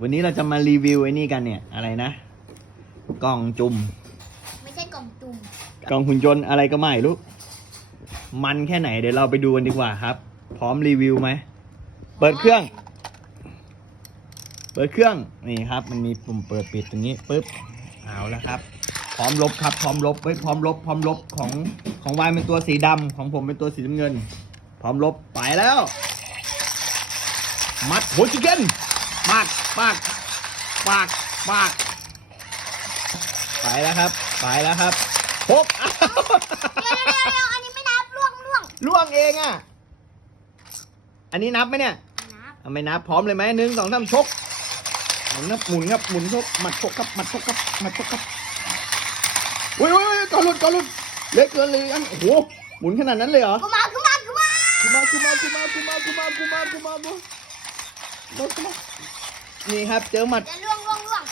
วันนี้เราจะมารีวิวไอ้นี่กันเนี่ย อะไรนะ กล่องจุ่ม ไม่ใช่กล่องจุ่มกล่องหุ่นยนต์อะไรก็ไม่รู้ มันแค่ไหนเดี๋ยวเราไปดูกันดีกว่าครับ พร้อมรีวิวไหม เปิดเครื่อง เปิดเครื่อง นี่ครับ มันมีปุ่มเปิดปิดตรงนี้ปุ๊บ เอาแล้วครับ พร้อมลบครับ พร้อมลบเฮ้ยพร้อมลบ พร้อมลบของของวายเป็นตัวสีดำของผมเป็นตัวสีน้ำเงิน พร้อมลบไปแล้ว มัดหัวจิเก้น ปากปากปากปากไปแล้วครับ ไปแล้วครับพบอ้าวเดี๋ยวเดี๋ยวเดี๋ยวอันนี้ไม่นับล่วงล่วงล่วงเองอะ อันนี้นับไหมเนี่ยนับเอาไม่นับพร้อมเลยไหมหนึ่งสองสามชกหมุนครับหมุนครับหมุนชกหมัดชกครับหมัดชกครับหมัดชกครับอุ้ยอุ้ยอุ้ยกอหลุดกอหลุดเล็กเกินเลยอันโอ้โหหมุนขนาดนั้นเลยเหรอกูมากูมากูมากูมากูมากูมากูมากูมากูมากูมากูมากูมา นี่ครับ เจอหมัดเดี๋ยวล่วงล่วงล่วง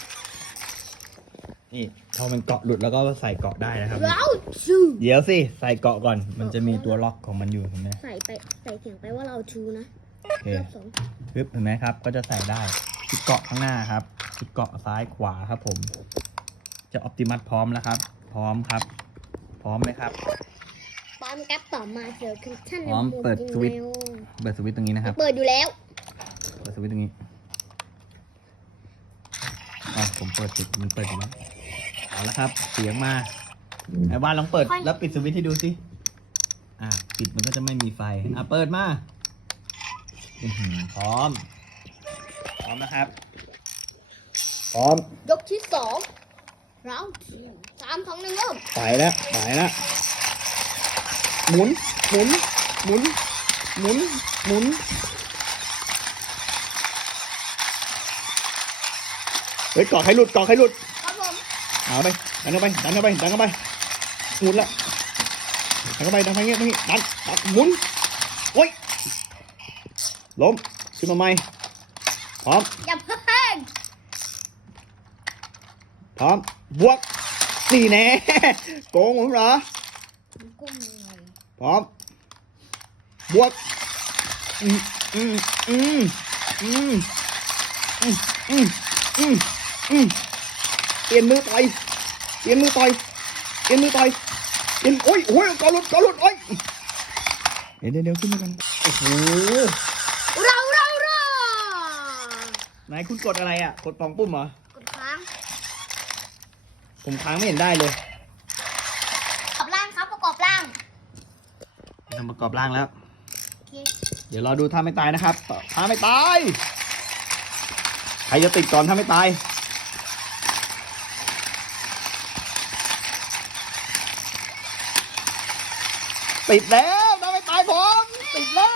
นี่พอมันเกาะหลุดแล้วก็ใส่เกาะได้นะครับ เราชูเดี๋ยวสิใส่เกาะก่อน มันจะมีตัวล็อกของมันอยู่เห็นไหมใส่ไปใส่เสียงไปว่าเราชูนะโอเครอบสองปึ๊บเห็นไหมครับ ก็จะใส่ได้ชุดเกาะข้างหน้าครับชุดเกาะซ้ายขวาครับผม จะออ t ติมัสพร้อมแล้วครับ พร้อมครับ พร้อมไหมครับ ปอมแก๊ปต่อมาเจอคือท่านพร้อมเปิดสวิตช์ เปิดสวิตช์ตรงนี้นะครับ เปิดอยู่แล้ว เปิดสวิตช์ตรงนี้ อะผมเปิดปิดมันเปิดอยู่แล้วเอาละครับ เสียงมาไอ้บ้านลองเปิดค่อยแล้วปิดสวิตช์ให้ดูสิอะปิดมันก็จะไม่มีไฟอะเปิดมาอื้อหือพร้อม พร้อมนะครับ พร้อม ยกที่สองเราสามสองหนึ่งเริ่มไปแล้วไปแล้วหมุนหมุนหมุนหมุนหมุน เฮ้ยเกาะใครหลุดเกาะใครหลุดครับผมเอาไปดันเข้าไปดันเข้าไปดันเข้าไปหมุนละดันเข้าไปดันไปเงี้ยไปเงี้ยดันดันหมุนโอ้ยล้มขึ้นมาใหม่พร้อมอย่าเพิ่งพร้อมบวกนี่แน่โกงผมเหรอมันกุ้งยังไงพร้อมบวกอืมอืมอืมอืมอืมอืม อืมอืมเปลี่ยนมือต่อยเปลี่ยนมือต่อยเปลี่ยนมือต่อยเปลี่ยนโอ้ยโอ้ยกอหลุดกอหลุดโอ้ยเดี๋ยวเดี๋ยวเดี๋ยวขึ้นมากันโอ้โหเราเราเราไหนคุณกดอะไรอะ กดปองปุ้มเหรอ กดค้าง ผมค้างไม่เห็นได้เลย ประกอบร่างครับประกอบร่างทำประกอบร่างแล้วโอเคเดี๋ยวรอดูท่าไม่ตายนะครับท่าไม่ตาย ใครจะติดก่อนท่าไม่ตาย ติดแล้วท่าไม่ตายผม ติดแล้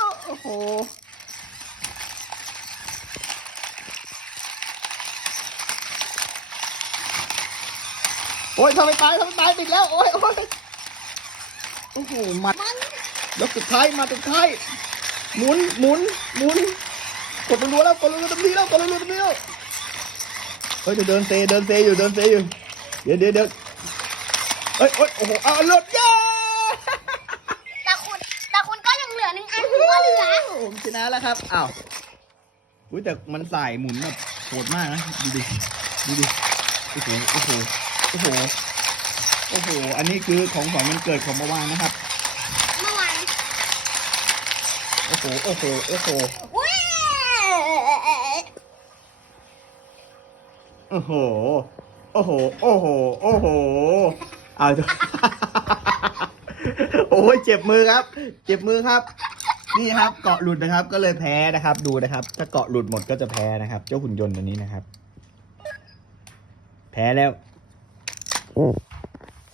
ว โอ้โห โอ้ยทำไมตายทำไมตายติดแล้ว โอ้ยโอ้ยโอ้โหมัดมันยกสุดท้ายมาสุดท้ายหมุนหมุนหมุนกดรัวแล้วกดรัวต็มที่แล้วกดรัวต็มที่แล้วเฮ้ยเดี๋ยวเดินเซเดินเซอยู่เดินเซอยู่เดี๋ยวเดี๋ยวเดี๋ยวเฮ้ยโอ้โหเอาหลุดเย้ แต่คุณแต่คุณก็ยังเหลือหนึ่งอันคุณก็เหลือ ผมชนะแล้วครับอ้าวอุ้ยแต่มันสายหมุนแบบโหดมากนะดูดิดูดิโอ้โหโอ้โหโอ้โหโอ้โห อันนี้คือของขวัญวันเกิดของเมื่อวานนะครับเมื่อวานโอ้โหโอ้โหโอ้โหอุ้ยโอ้โหโอ้โหโอ้โหโอ้โหเอาเถอะโอ้ยเจ็บมือครับ เจ็บมือครับ นี่ครับเกาะหลุดนะครับ ก็เลยแพ้นะครับ ดูนะครับ ถ้าเกาะหลุดหมดก็จะแพ้นะครับ เจ้าหุ่นยนต์ตัวนี้นะครับ แพ้แล้ว